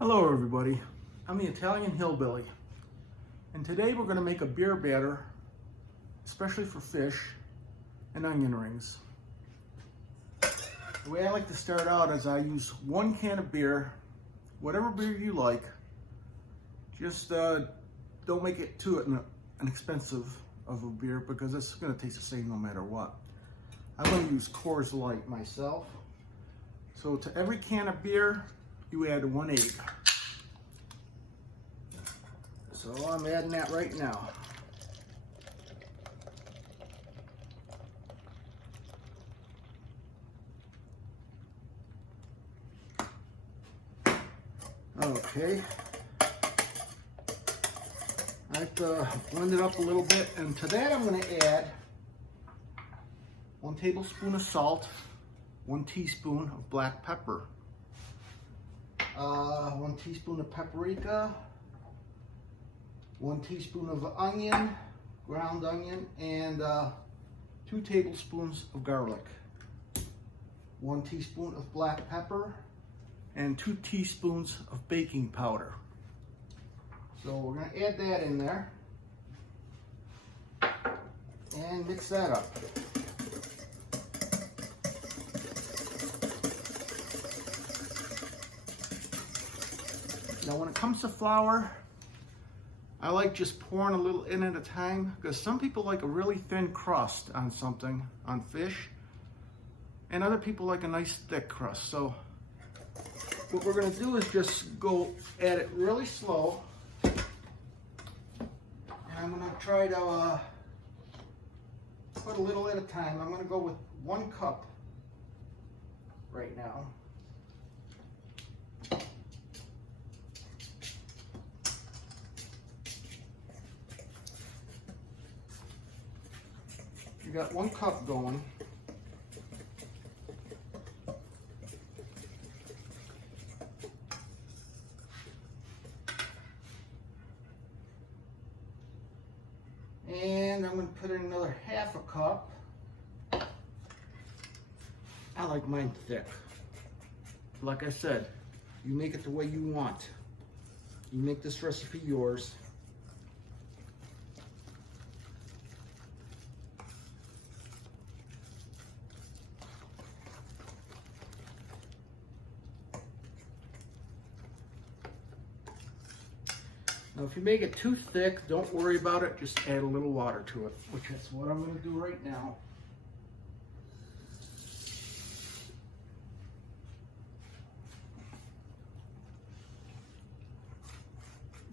Hello everybody, I'm the Italian Hillbilly, and today we're going to make a beer batter, especially for fish and onion rings. The way I like to start out is I use 1 can of beer, whatever beer you like. Just don't make it too inexpensive of a beer because it's going to taste the same no matter what. I'm going to use Coors Light myself. So to every can of beer, you add 1 egg. So I'm adding that right now. Okay. I like to blend it up a little bit, and to that I'm going to add 1 tablespoon of salt, 1 teaspoon of black pepper, 1 teaspoon of paprika, 1 teaspoon of onion, ground onion, and 2 tablespoons of garlic, 1 teaspoon of black pepper, and 2 teaspoons of baking powder. So we're going to add that in there and mix that up. Now when it comes to flour, I like just pouring a little in at a time because some people like a really thin crust on something, on fish, and other people like a nice thick crust. So what we're going to do is just go at it really slow, and I'm going to try to put a little at a time. I'm going to go with 1 cup right now. You got 1 cup going. And I'm going to put in another 1/2 cup. I like mine thick. Like I said, you make it the way you want. You make this recipe yours. Now, if you make it too thick, don't worry about it. Just add a little water to it, which is what I'm going to do right now.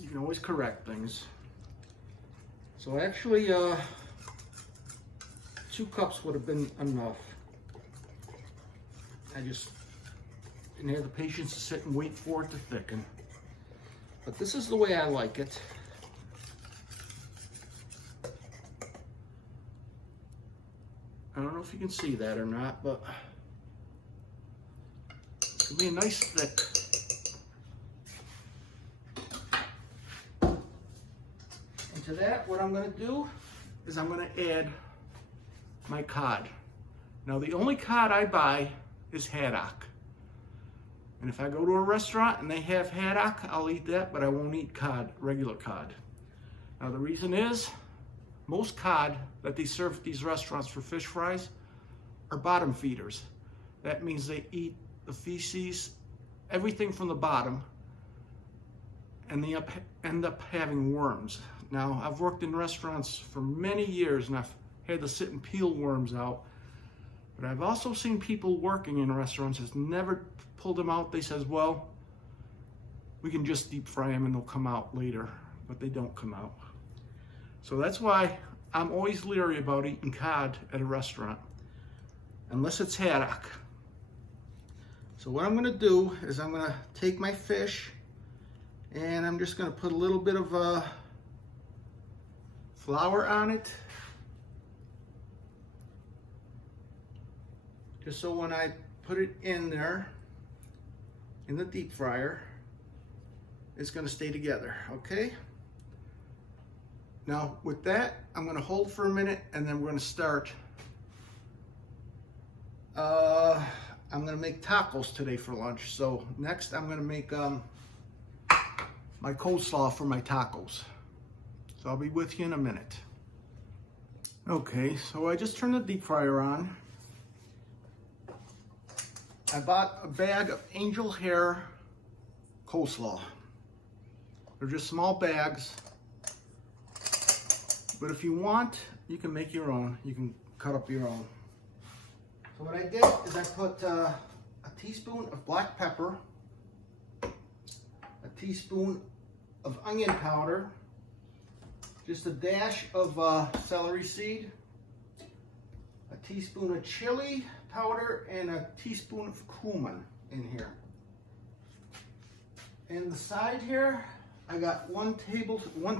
You can always correct things. So actually, 2 cups would have been enough. I just didn't have the patience to sit and wait for it to thicken. But this is the way I like it. I don't know if you can see that or not, but it's gonna be a nice thick. And to that, what I'm gonna do is I'm gonna add my cod. Now the only cod I buy is haddock. And if I go to a restaurant and they have haddock, I'll eat that, but I won't eat cod, regular cod. Now the reason is, most cod that they serve at these restaurants for fish fries are bottom feeders. That means they eat the feces, everything from the bottom, and they end up having worms. Now I've worked in restaurants for many years and I've had to sit and peel worms out. But I've also seen people working in restaurants that's never pulled them out. They says, well, we can just deep fry them and they'll come out later, but they don't come out. So that's why I'm always leery about eating cod at a restaurant, unless it's haddock. So what I'm gonna do is I'm gonna take my fish and I'm just gonna put a little bit of flour on it. Just so when I put it in there, in the deep fryer, it's gonna stay together, okay? Now with that, I'm gonna hold for a minute and then we're gonna start. I'm gonna make tacos today for lunch. So next I'm gonna make my coleslaw for my tacos. So I'll be with you in a minute. Okay, so I just turned the deep fryer on. I bought a bag of angel hair coleslaw. They're just small bags, but if you want, you can make your own. You can cut up your own. So what I did is I put a teaspoon of black pepper, a teaspoon of onion powder, just a dash of celery seed, a teaspoon of chili powder, and a teaspoon of cumin in here. In the side here, I got one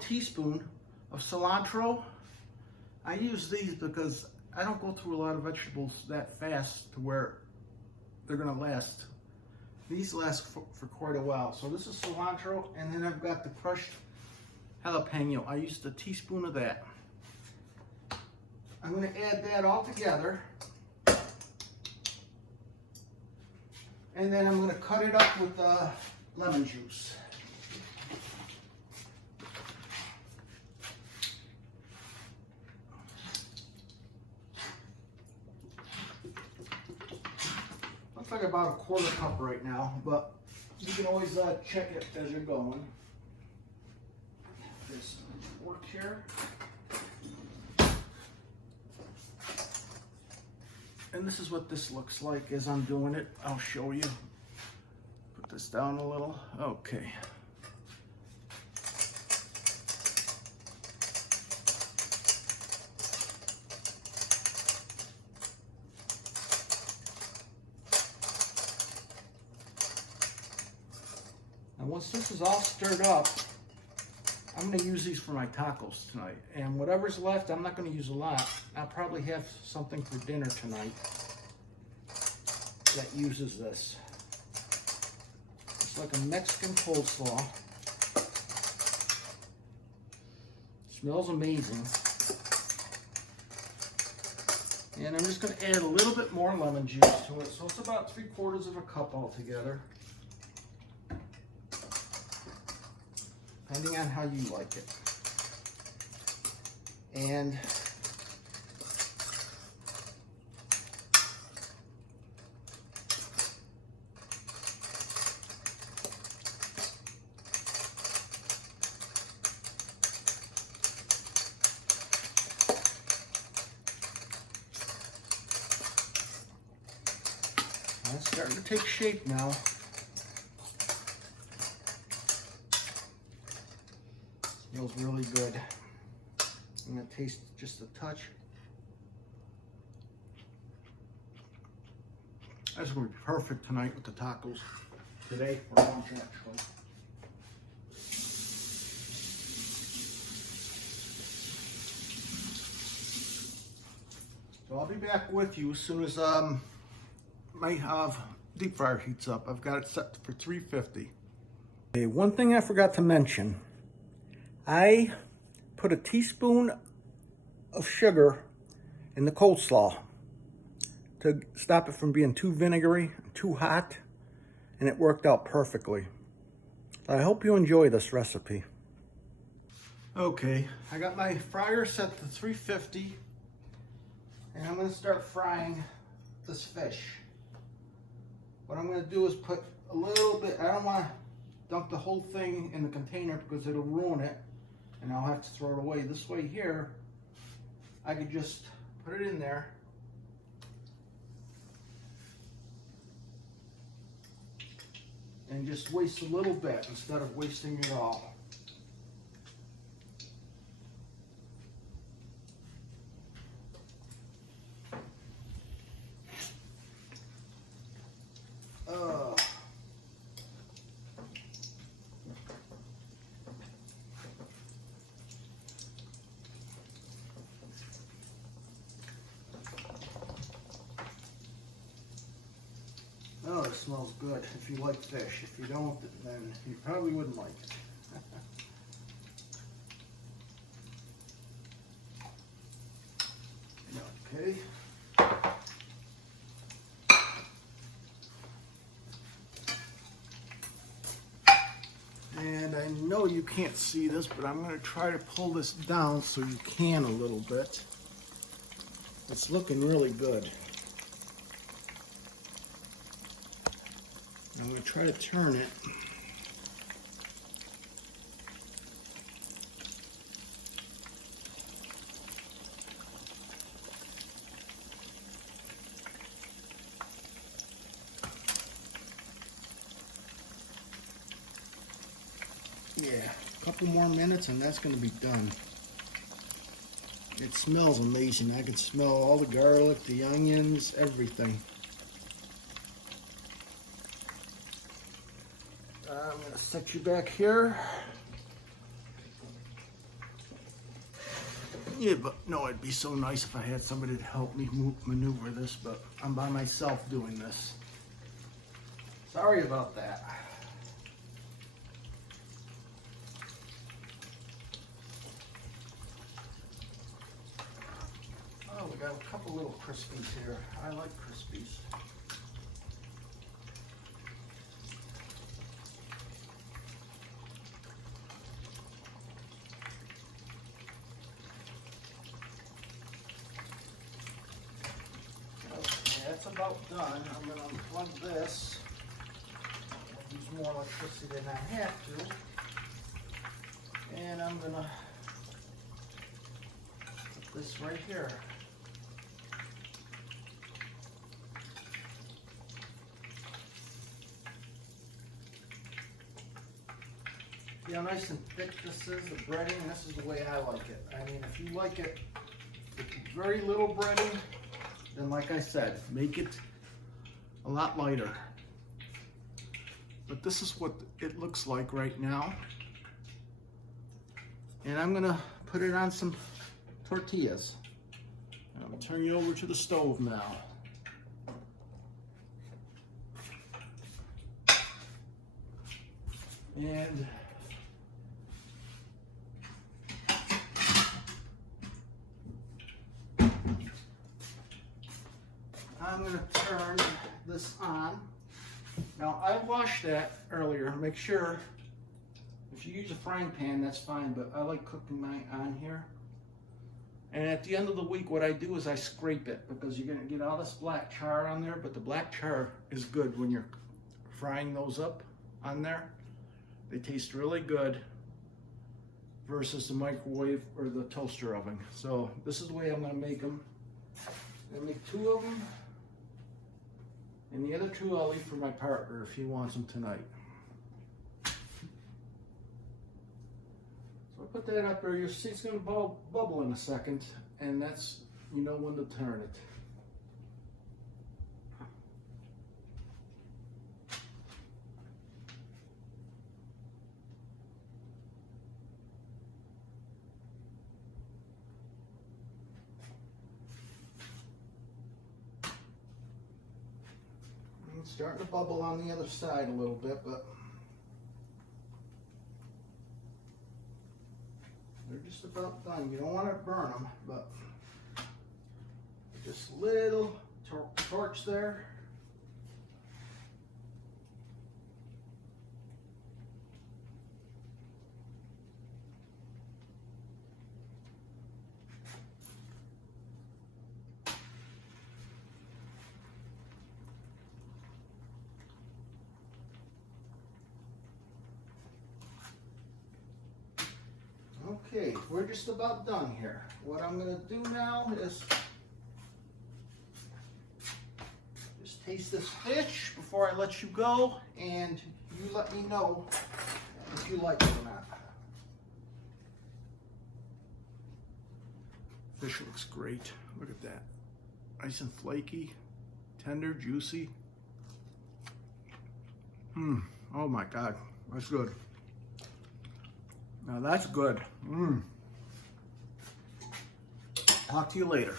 teaspoon of cilantro. I use these because I don't go through a lot of vegetables that fast to where they're gonna last. These last for quite a while. So this is cilantro, and then I've got the crushed jalapeno. I used a teaspoon of that. I'm gonna add that all together. And then I'm gonna cut it up with lemon juice. Looks like about a 1/4 cup right now, but you can always check it as you're going. This work here. And this is what this looks like as I'm doing it. I'll show you. Put this down a little. Okay. And once this is all stirred up, I'm going to use these for my tacos tonight. And whatever's left, I'm not going to use a lot. I'll probably have something for dinner tonight that uses this. It's like a Mexican coleslaw. Smells amazing. And I'm just going to add a little bit more lemon juice to it. So it's about 3/4 of a cup altogether. Depending on how you like it. And it's starting to take shape now. Smells really good. I'm gonna taste just a touch. That's gonna be perfect tonight with the tacos. Today for lunch, actually. So I'll be back with you as soon as my deep fryer heats up. I've got it set for 350. Okay, one thing I forgot to mention. I put a teaspoon of sugar in the coleslaw to stop it from being too vinegary, too hot, and it worked out perfectly. I hope you enjoy this recipe. Okay, I got my fryer set to 350, and I'm gonna start frying this fish. What I'm gonna do is put a little bit, I don't wanna dump the whole thing in the container because it'll ruin it, and I'll have to throw it away. This way here, I could just put it in there. And just waste a little bit instead of wasting it all. Oh, it smells good if you like fish. If you don't, then you probably wouldn't like it. Okay. And I know you can't see this, but I'm going to try to pull this down so you can a little bit. It's looking really good. I'm going to try to turn it. Yeah, a couple more minutes and that's going to be done. It smells amazing. I can smell all the garlic, the onions, everything. I'm going to set you back here. Yeah, but no, it'd be so nice if I had somebody to help me maneuver this, but I'm by myself doing this. Sorry about that. Oh, we got a couple little Crispies here. I like Crispies. Okay, that's about done. I'm going to unplug this. I'll use more electricity than I have to. And I'm going to put this right here. See how nice and thick this is, the breading? This is the way I like it. I mean, if you like it with very little breading, then like I said, make it a lot lighter. But this is what it looks like right now. And I'm gonna put it on some tortillas. I'm gonna turn you over to the stove now. And I'm going to turn this on. Now, I washed that earlier. Make sure, if you use a frying pan, that's fine, but I like cooking mine on here. And at the end of the week, what I do is I scrape it because you're going to get all this black char on there, but the black char is good when you're frying those up on there. They taste really good versus the microwave or the toaster oven. So this is the way I'm going to make them. I'm going to make 2 of them. And the other 2 I'll leave for my partner if he wants them tonight. So I put that up there. You'll see it's going to bubble in a second. And that's, you know, when to turn it. It's starting to bubble on the other side a little bit, but they're just about done. You don't want to burn them, but just little torch there. Okay, we're just about done here. What I'm going to do now is just taste this fish before I let you go, and you let me know if you like it or not. Fish looks great. Look at that. Nice and flaky, tender, juicy. Oh my God, that's good. Now that's good. Talk to you later.